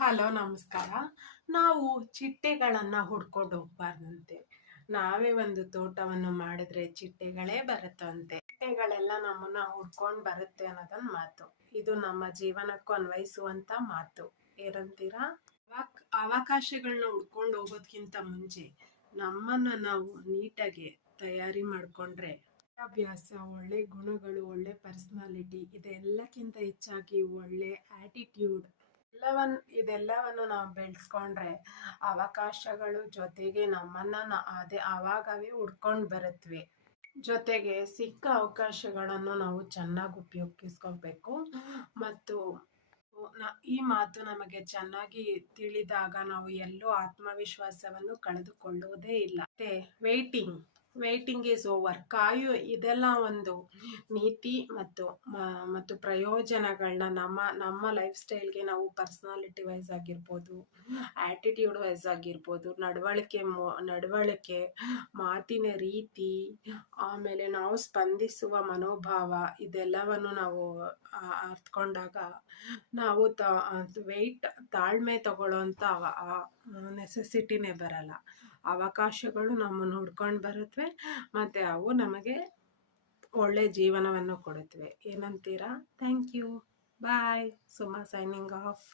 Hello ನಮಸ್ಕಾರ. ನಾವು ಚಿಟ್ಟೆಗಳನ್ನು ಹುಡ್ಕೊಂಡು ಹೋಗ್ಬಾರ್ದಂತೆ. ನಾವೇ ಒಂದು ತೋಟವನ್ನು ಮಾಡಿದ್ರೆ ಚಿಟ್ಟೆಗಳೇ ಬರುತ್ತಂತೆ. ಚಿಟ್ಟೆಗಳೆಲ್ಲ ನಮ್ಮನ್ನ ಹುಡ್ಕೊಂಡು ಬರುತ್ತೆ ಅನ್ನೋದೊಂದು ಮಾತು. ಇದು ನಮ್ಮ ಜೀವನಕ್ಕೂ ಅನ್ವಯಿಸುವಂತ ಮಾತು. ಏನಂತೀರಾ? ಅವಕಾಶಗಳನ್ನ ಹುಡ್ಕೊಂಡು ಹೋಗೋದ್ಕಿಂತ ಮುಂಚೆ ನಮ್ಮನ್ನ ನಾವು ನೀಟಾಗಿ ತಯಾರಿ ಮಾಡ್ಕೊಂಡ್ರೆ ಅಭ್ಯಾಸ, ಒಳ್ಳೆ ಗುಣಗಳು, ಒಳ್ಳೆ ಪರ್ಸನಾಲಿಟಿ, ಇದೆಲ್ಲಕ್ಕಿಂತ ಹೆಚ್ಚಾಗಿ ಒಳ್ಳೆ ಆಟಿಟ್ಯೂಡ್ ಇದೆಲ್ಲವನ್ನು ನಾವು ಬೆಳೆಸ್ಕೊಂಡ್ರೆ ಅವಕಾಶಗಳು ಜೊತೆಗೆ ನಮ್ಮನ್ನ ಅದೇ ಅವಾಗವೇ ಹುಡ್ಕೊಂಡು ಬರುತ್ತವೆ. ಜೊತೆಗೆ ಸಿಕ್ಕ ಅವಕಾಶಗಳನ್ನು ನಾವು ಚೆನ್ನಾಗಿ ಉಪಯೋಗಿಸ್ಕೋಬೇಕು. ಮತ್ತು ಈ ಮಾತು ನಮಗೆ ಚೆನ್ನಾಗಿ ತಿಳಿದಾಗ ನಾವು ಎಲ್ಲೂ ಆತ್ಮವಿಶ್ವಾಸವನ್ನು ಕಳೆದುಕೊಳ್ಳುವುದೇ ಇಲ್ಲ. ಮತ್ತೆ ವೇಟಿಂಗ್ ಈಸ್ ಓವರ್. ಇದೆಲ್ಲ ಒಂದು ನೀತಿ ಮತ್ತು ಪ್ರಯೋಜನಗಳನ್ನ ನಮ್ಮ ಲೈಫ್ ಸ್ಟೈಲ್ಗೆ ನಾವು ಪರ್ಸನಾಲಿಟಿ ವೈಸ್ ಆಗಿರ್ಬೋದು, ಆಟಿಟ್ಯೂಡ್ ವೈಸ್ ಆಗಿರ್ಬೋದು, ನಡವಳಿಕೆ, ಮಾತಿನ ರೀತಿ, ಆಮೇಲೆ ನಾವು ಸ್ಪಂದಿಸುವ ಮನೋಭಾವ, ಇದೆಲ್ಲವನ್ನು ನಾವು ಅರ್ಥಕೊಂಡಾಗ ನಾವು ತಾಳ್ಮೆ ತಗೊಳ್ಳೋಂಥ ನೆಸೆಸಿಟಿನೇ ಬರಲ್ಲ. ಅವಕಾಶಗಳು ನಮ್ಮನ್ನು ಹುಡ್ಕೊಂಡು ಬರುತ್ತವೆ ಮತ್ತು ಅವು ನಮಗೆ ಒಳ್ಳೆ ಜೀವನವನ್ನು ಕೊಡುತ್ತವೆ. ಏನಂತೀರಾ? Thank you. Bye. Suma signing of.